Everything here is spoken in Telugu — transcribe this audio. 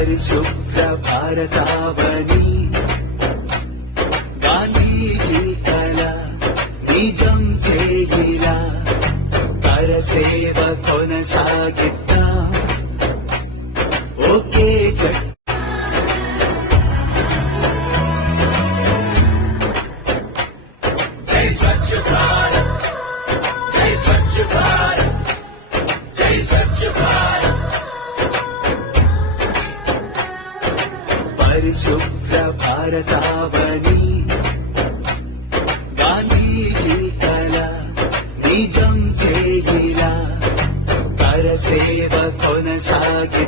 పరిశుభ్ర భారతావని గాంధీజీ కల నిజం చేయిలా పరసేవ కొనసాగిద్దాం ఒకే జై స్వచ్ఛ భారత్ జై స్వచ్ఛ భారత్ జై స్వచ్ఛ భారత్ పరిశుభ్ర భారతావని గాంధీజీ కల నిజం చేయిలా పరసేవ కొనసాగి